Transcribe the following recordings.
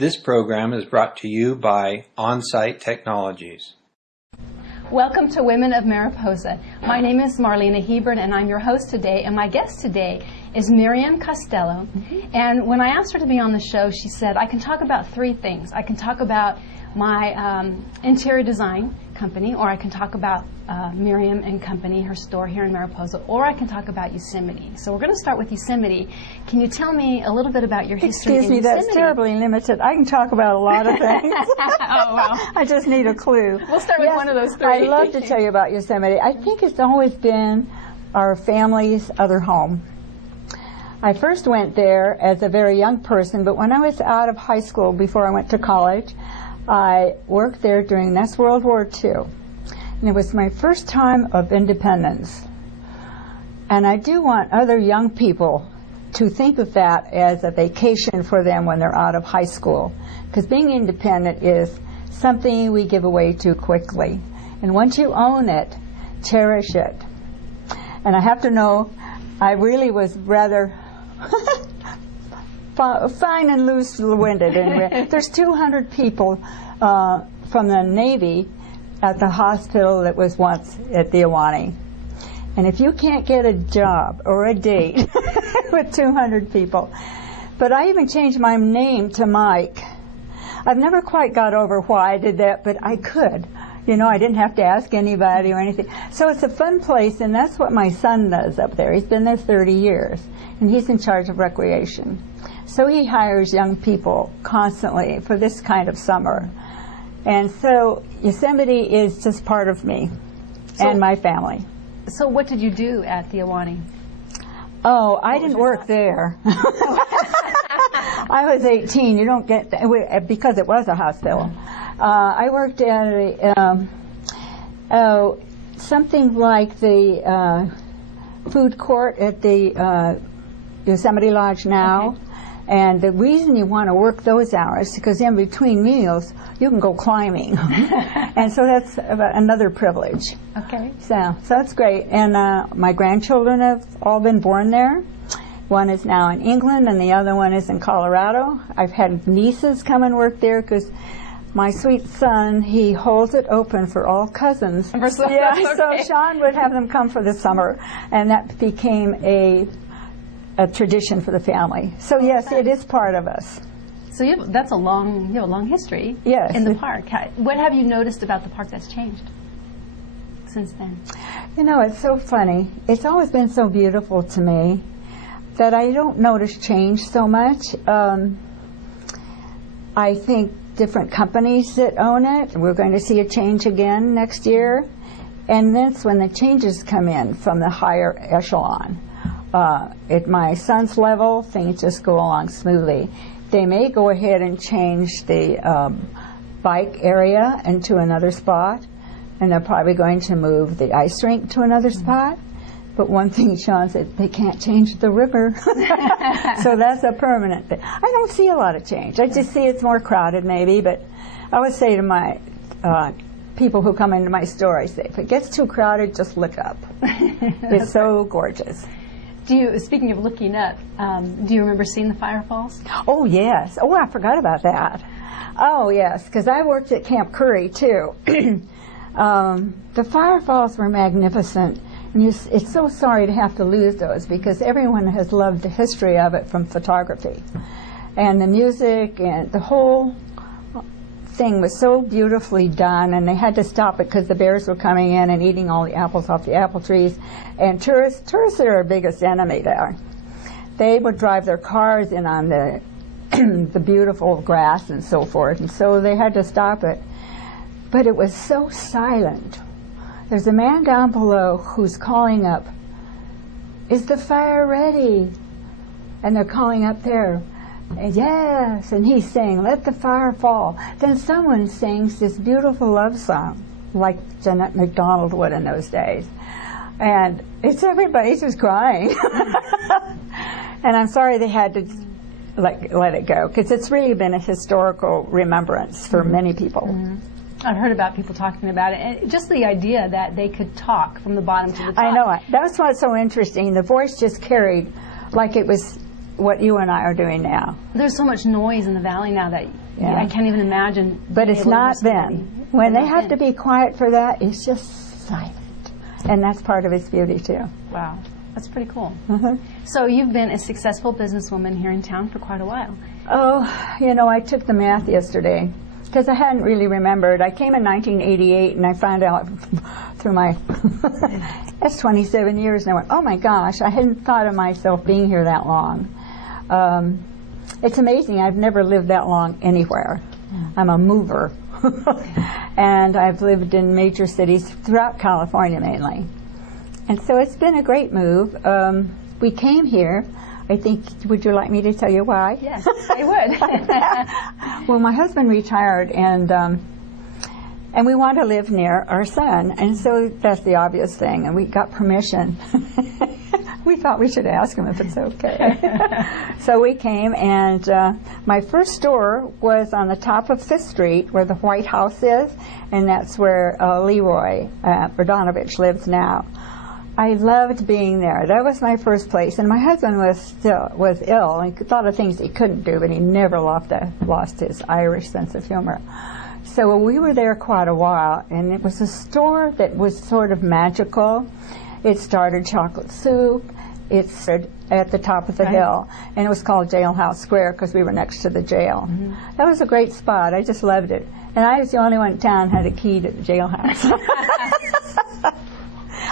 This program is brought to you by On-Site Technologies. Welcome to Women of Mariposa. My name is Marlena Hebern, and I'm your host today, and my guest today is Miriam Costello. And when I asked her to be on the show, she said, I can talk about three things. I can talk about my interior design company, or I can talk about Miriam and Company, her store here in Mariposa, or I can talk about Yosemite. So we're going to start with Yosemite. Can you tell me a little bit about your history in Yosemite? Excuse me, that's terribly limited. I can talk about a lot of things. Oh, well. I just need a clue. We'll start with one of those three. I'd love to tell you about Yosemite. I think it's always been our family's other home. I first went there as a very young person, but when I was out of high school, before I went to college, I worked there during that's World War II. And it was my first time of independence. And I do want other young people to think of that as a vacation for them when they're out of high school. Because being independent is something we give away too quickly. And once you own it, cherish it. And I have to know, I really was rather fine and loose-winded. There's 200 people from the Navy at the hospital that was once at the Ahwahnee. And if you can't get a job or a date with 200 people, but I even changed my name to Mike. I've never quite got over why I did that, but I could. You know, I didn't have to ask anybody or anything. So it's a fun place, and that's what my son does up there. He's been there 30 years, and he's in charge of recreation. So he hires young people constantly for this kind of summer. And so Yosemite is just part of me and my family. So what did you do at the Ahwahnee? Oh, I didn't work there. I was 18. You don't get that, because it was a hospital. I worked at something like the food court at the Yosemite Lodge now. Okay. And the reason you want to work those hours is because in between meals you can go climbing. And so that's another privilege. Okay. So that's great. And my grandchildren have all been born there. One is now in England and the other one is in Colorado. I've had nieces come and work there because my sweet son, he holds it open for all cousins. Yeah, okay. So Sean would have them come for the summer, and that became a tradition for the family. So yes, it is part of us. So you have a long history. Yes. In the park. What have you noticed about the park that's changed since then? You know, it's so funny. It's always been so beautiful to me that I don't notice change so much. I think different companies that own it, we're going to see a change again next year. And that's when the changes come in from the higher echelon. At my son's level, things just go along smoothly. They may go ahead and change the bike area into another spot, and they're probably going to move the ice rink to another spot. But one thing Sean said, they can't change the river. So that's a permanent thing. I don't see a lot of change. I just see it's more crowded maybe, but I would say to my people who come into my store, I say, if it gets too crowded, just look up. It's so gorgeous. Speaking of looking up, do you remember seeing the firefalls? Oh, yes. Oh, I forgot about that. Oh, yes, because I worked at Camp Curry, too. The firefalls were magnificent. And it's so sorry to have to lose those because everyone has loved the history of it from photography. And the music and the whole thing was so beautifully done, and they had to stop it because the bears were coming in and eating all the apples off the apple trees. And tourists are our biggest enemy there. They would drive their cars in on the the beautiful grass and so forth, and so they had to stop it. But it was so silent. There's a man down below who's calling up, "Is the fire ready?" And they're calling up there. Yes, and he's saying, "Let the fire fall." Then someone sings this beautiful love song, like Jeanette MacDonald would in those days. And everybody's just crying. And I'm sorry they had to let it go, because it's really been a historical remembrance for many people. Mm-hmm. I've heard about people talking about it, and just the idea that they could talk from the bottom to the top. I know it. That's what's so interesting. The voice just carried like it was what you and I are doing now. There's so much noise in the valley now that Yeah. I can't even imagine. But being it's able to not hear then. somebody. When they Not have to then. be quiet for that, it's just silent. And that's part of its beauty, too. Wow, that's pretty cool. Mhm. So you've been a successful businesswoman here in town for quite a while. Oh, you know, I took the math yesterday because I hadn't really remembered. I came in 1988 and I found out through my, that's 27 years, and I went, oh my gosh, I hadn't thought of myself being here that long. It's amazing, I've never lived that long anywhere. I'm a mover. And I've lived in major cities throughout California mainly. And so it's been a great move. We came here, I think, would you like me to tell you why? Yes, I would. Well, my husband retired, and we want to live near our son, and so that's the obvious thing, and we got permission. We thought we should ask him if it's okay. So we came, and my first store was on the top of 5th Street, where the White House is, and that's where Leroy Radonovich lives now. I loved being there. That was my first place, and my husband was ill, and a lot of things he couldn't do, but he never lost his Irish sense of humor. So we were there quite a while, and it was a store that was sort of magical. It started chocolate soup. It started at the top of the hill, and it was called Jailhouse Square because we were next to the jail. Mm-hmm. That was a great spot. I just loved it. And I was the only one in town had a key to the jailhouse.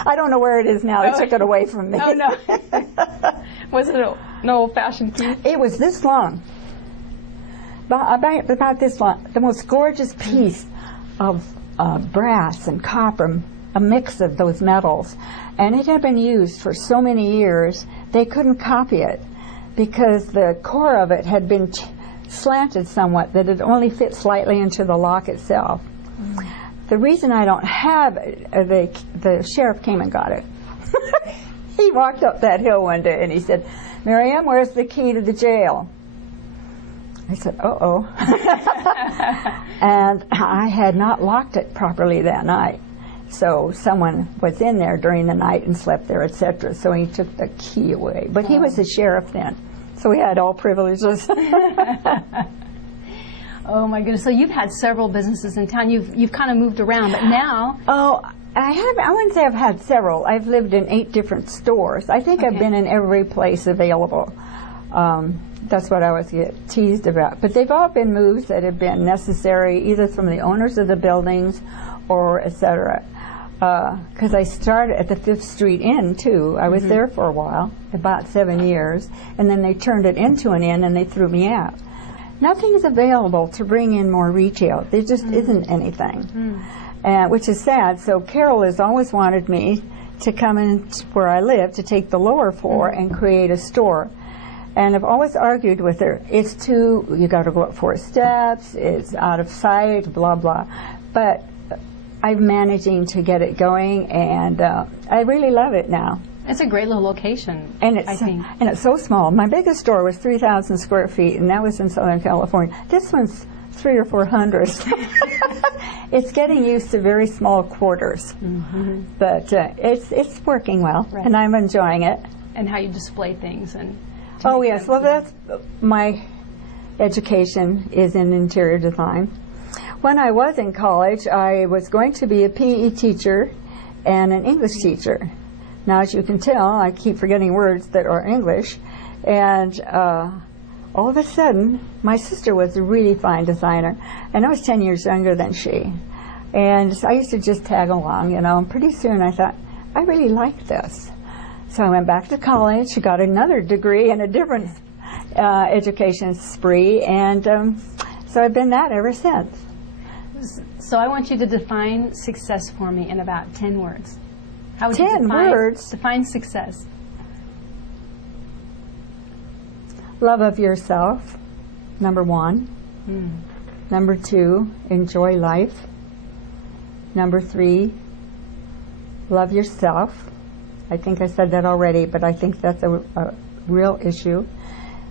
I don't know where it is now. They took it away from me. Oh, no. Was it an old-fashioned key? It was this long. About this long. The most gorgeous piece of brass and copper, a mix of those metals. And it had been used for so many years, they couldn't copy it because the core of it had been slanted somewhat, that it only fit slightly into the lock itself. The reason I don't have it, the sheriff came and got it. He walked up that hill one day and he said, Miriam, where's the key to the jail? I said, uh-oh. And I had not locked it properly that night. So someone was in there during the night and slept there, etc. So he took the key away. But he was the sheriff then, so he had all privileges. Oh my goodness! So you've had several businesses in town. You've kind of moved around, but now. Oh, I wouldn't say I've had several. I've lived in 8 different stores. I think I've been in every place available. That's what I always get teased about. But they've all been moves that have been necessary, either from the owners of the buildings or etc. Because I started at the 5th Street Inn, too. I was there for a while, about 7 years, and then they turned it into an inn and they threw me out. Nothing is available to bring in more retail. There just isn't anything, which is sad. So Carol has always wanted me to come in where I live, to take the lower floor and create a store. And I've always argued with her, it's too, you got to go up 4 steps, it's out of sight, blah, blah. But I'm managing to get it going, and I really love it now. It's a great little location, And I think. And it's so small. My biggest store was 3,000 square feet, and that was in Southern California. This one's 300 or 400. It's getting used to very small quarters, but it's working well, and I'm enjoying it. And how you display things and. Oh yes, well that's my education is in interior design. When I was in college, I was going to be a PE teacher and an English teacher. Now, as you can tell, I keep forgetting words that are English, and all of a sudden, my sister was a really fine designer, and I was 10 years younger than she. And I used to just tag along, you know, and pretty soon I thought, I really like this. So I went back to college, got another degree in a different education spree, and so I've been that ever since. So I want you to define success for me in about 10 words. How would 10 you words? Define success. Love of yourself, number 1. Number 2, enjoy life. Number 3, love yourself. I think I said that already, but I think that's a real issue.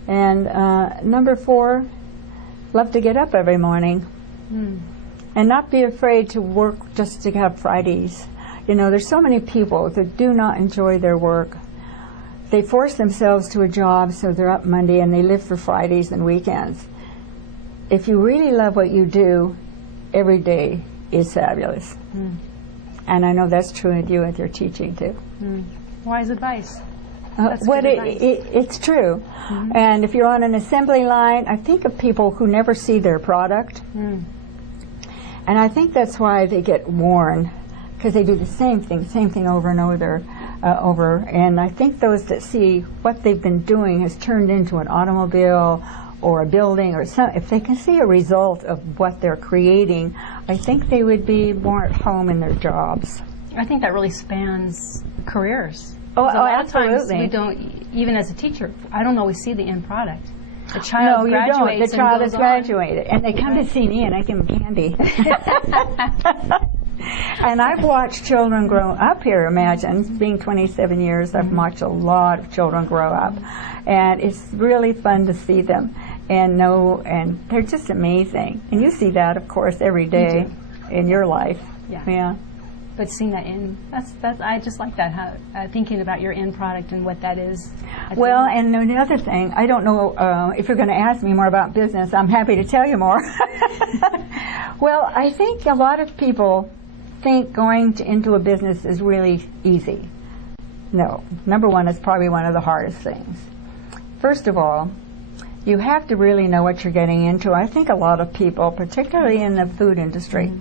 And number 4, love to get up every morning. And not be afraid to work just to have Fridays. You know, there's so many people that do not enjoy their work. They force themselves to a job, so they're up Monday and they live for Fridays and weekends. if you really love what you do, every day is fabulous. And I know that's true with you with your teaching too. Wise advice. Good advice. It's true. And if you're on an assembly line, I think of people who never see their product. And I think that's why they get worn, because they do the same thing over and over. And I think those that see what they've been doing has turned into an automobile or a building or some, if they can see a result of what they're creating, I think they would be more at home in their jobs. I think that really spans careers. Oh, A lot absolutely. of times we don't, even as a teacher, I don't always see the end product. The child No, you graduates don't. The child and has goes graduated, and they come to see me, and I give them candy. And I've watched children grow up here. Imagine, being 27 years, I've watched a lot of children grow up, and it's really fun to see them and know, and they're just amazing. And you see that, of course, every day in your life. Yeah. But seeing that that's I just like that, how thinking about your end product and what that is. Well, and another thing, I don't know if you're going to ask me more about business. I'm happy to tell you more. Well, I think a lot of people think going into a business is really easy. No. Number one, it's probably one of the hardest things. First of all, you have to really know what you're getting into. I think a lot of people, particularly in the food industry,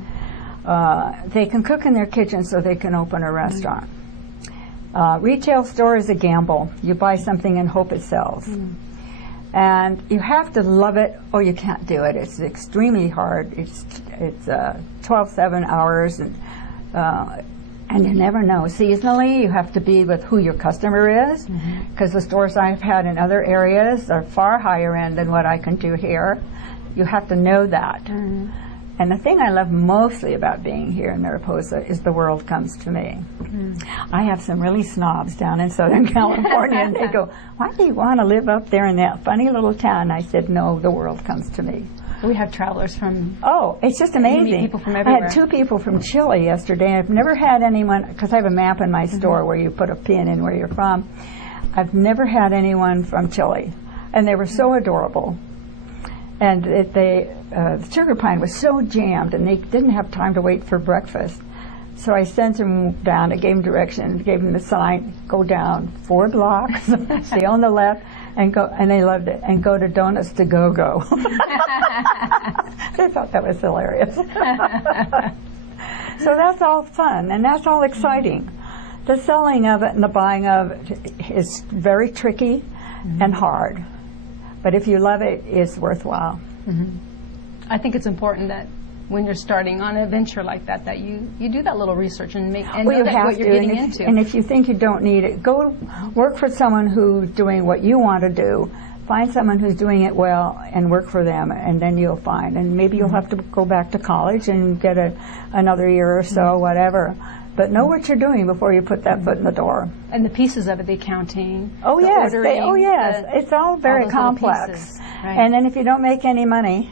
they can cook in their kitchen so they can open a restaurant. Retail store is a gamble. You buy something and hope it sells. And you have to love it or you can't do it. It's extremely hard. It's 12-7 hours, and you never know. Seasonally, you have to be with who your customer is, because the stores I've had in other areas are far higher end than what I can do here. You have to know that. And the thing I love mostly about being here in Mariposa is the world comes to me. I have some really snobs down in Southern California, and they go, why do you want to live up there in that funny little town? I said, no, the world comes to me. We have travelers from... Oh, it's just amazing. You meet people from I everywhere. had 2 people from Chile yesterday. I've never had anyone, because I have a map in my store where you put a pin in where you're from. I've never had anyone from Chile, and they were so adorable. And the sugar pine was so jammed, and they didn't have time to wait for breakfast. So I sent them down. I gave them directions, gave them the sign, go down 4 blocks, stay on the left, and go. And they loved it. And go to Donuts to Go-Go. They thought that was hilarious. So that's all fun, and that's all exciting. The selling of it and the buying of it is very tricky and hard. But if you love it, it's worthwhile. I think it's important that when you're starting on a venture like that, that you do that little research and know that what you're getting into. And if you think you don't need it, go work for someone who's doing what you want to do. Find someone who's doing it well and work for them, and then you'll find. And maybe you'll have to go back to college and get another year or so, whatever. But know what you're doing before you put that foot in the door. And the pieces of it, the accounting, oh the yes, ordering, it's all very those complex. pieces, right. And then if you don't make any money,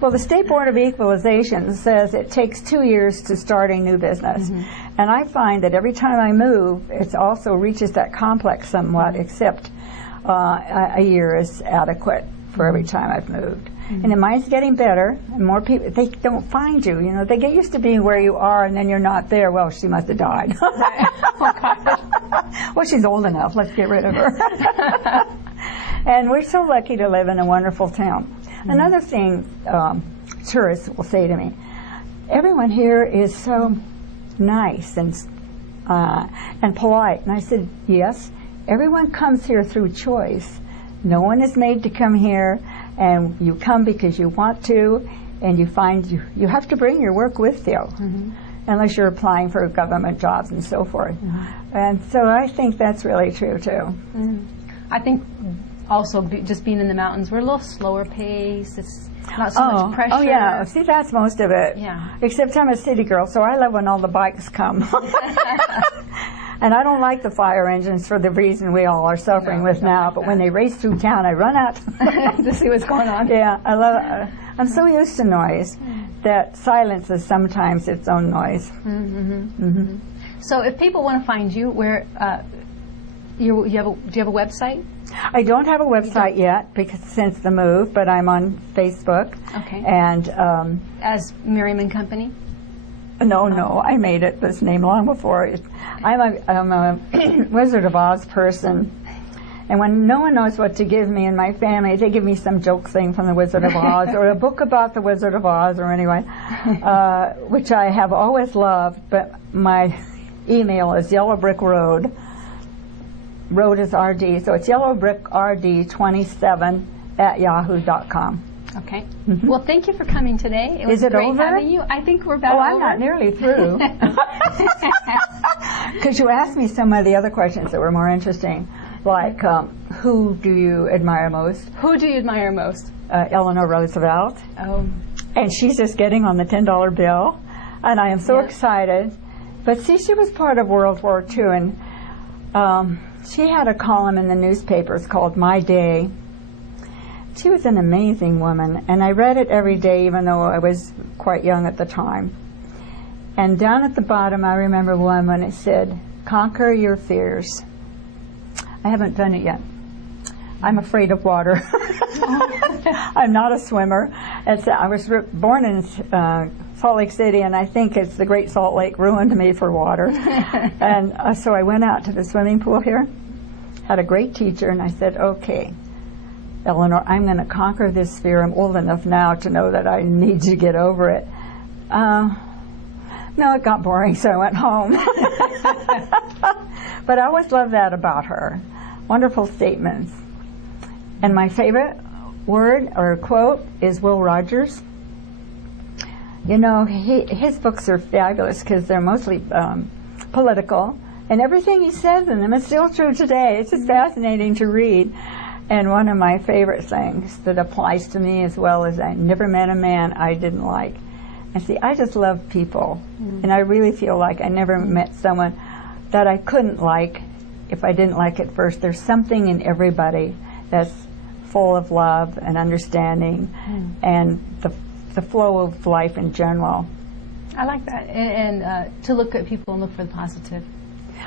well, the State Board of Equalization says it takes 2 years to start a new business. And I find that every time I move, it also reaches that complex somewhat, except a year is adequate for every time I've moved. And mine's getting better, and more people, they don't find you. You know, they get used to being where you are, and then you're not there. Well, she must have died. Well, she's old enough. Let's get rid of her. And we're so lucky to live in a wonderful town. Another thing tourists will say to me, everyone here is so nice and polite. And I said, yes, everyone comes here through choice. No one is made to come here, and you come because you want to, and you find you have to bring your work with you, unless you're applying for government jobs and so forth. And so I think that's really true too. I think also just being in the mountains, we're a little slower pace. It's not so much pressure. Oh yeah, see, that's most of it. Yeah. Except I'm a city girl, so I love when all the bikes come. And I don't like the fire engines for the reason we all are suffering with now, like but when they race through town, I run out to see what's going on. Yeah, I love it. I'm so used to noise that silence is sometimes its own noise. So if people want to find you, where do you have a website? I don't have a website yet because since the move, but I'm on Facebook. Okay. And As Miriam Company? no, I made it this name long before. I'm a Wizard of Oz person. And when no one knows what to give me in my family, they give me some joke thing from the Wizard of Oz or a book about the Wizard of Oz or anyway, which I have always loved, but my email is Yellow Brick Road. Road is RD, so it's yellowbrickrd27 at yahoo.com. Okay. Well, thank you for coming today. It was Is it great over? having you. I think we're about over. I'm not nearly through. Because you asked me some of the other questions that were more interesting, like who do you admire most? Who do you admire most? Eleanor Roosevelt. Oh. And she's just getting on the $10 bill. And I am so Yeah. excited. But see, she was part of World War II, and she had a column in the newspapers called My Day. She was an amazing woman, and I read it every day, even though I was quite young at the time. And down at the bottom, I remember one when it said, "Conquer your fears." I haven't done it yet. I'm afraid of water. I'm not a swimmer. I was born in Salt Lake City, and I think it's the Great Salt Lake ruined me for water. And so I went out to the swimming pool here, had a great teacher, and I said, "Okay, Eleanor, I'm going to conquer this fear. I'm old enough now to know that I need to get over it." No, it got boring, so I went home. But I always loved that about her. Wonderful statements. And my favorite word or quote is Will Rogers. You know, his books are fabulous because they're mostly political, and everything he says in them is still true today. It's just fascinating to read. And one of my favorite things that applies to me as well is I never met a man I didn't like. And see, I just love people, and I really feel like I never met someone that I couldn't like if I didn't like it first. There's something in everybody that's full of love and understanding and the flow of life in general. I like that. And to look at people and look for the positive.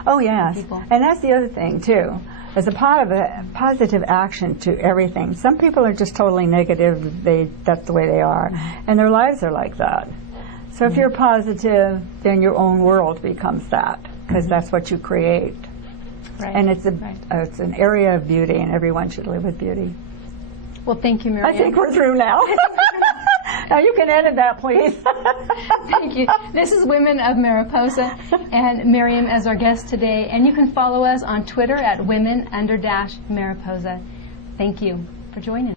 Oh, yes. People. And that's the other thing, too. As a part of a positive action to everything. Some people are just totally negative. That's the way they are. And their lives are like that. So if you're positive, then your own world becomes that, because that's what you create. Right. And it's an area of beauty, and everyone should live with beauty. Well, thank you, Miriam. I think we're through now. Now you can edit that, please. Thank you. This is Women of Mariposa, and Miriam as our guest today. And you can follow us on Twitter at women_Mariposa. Thank you for joining us.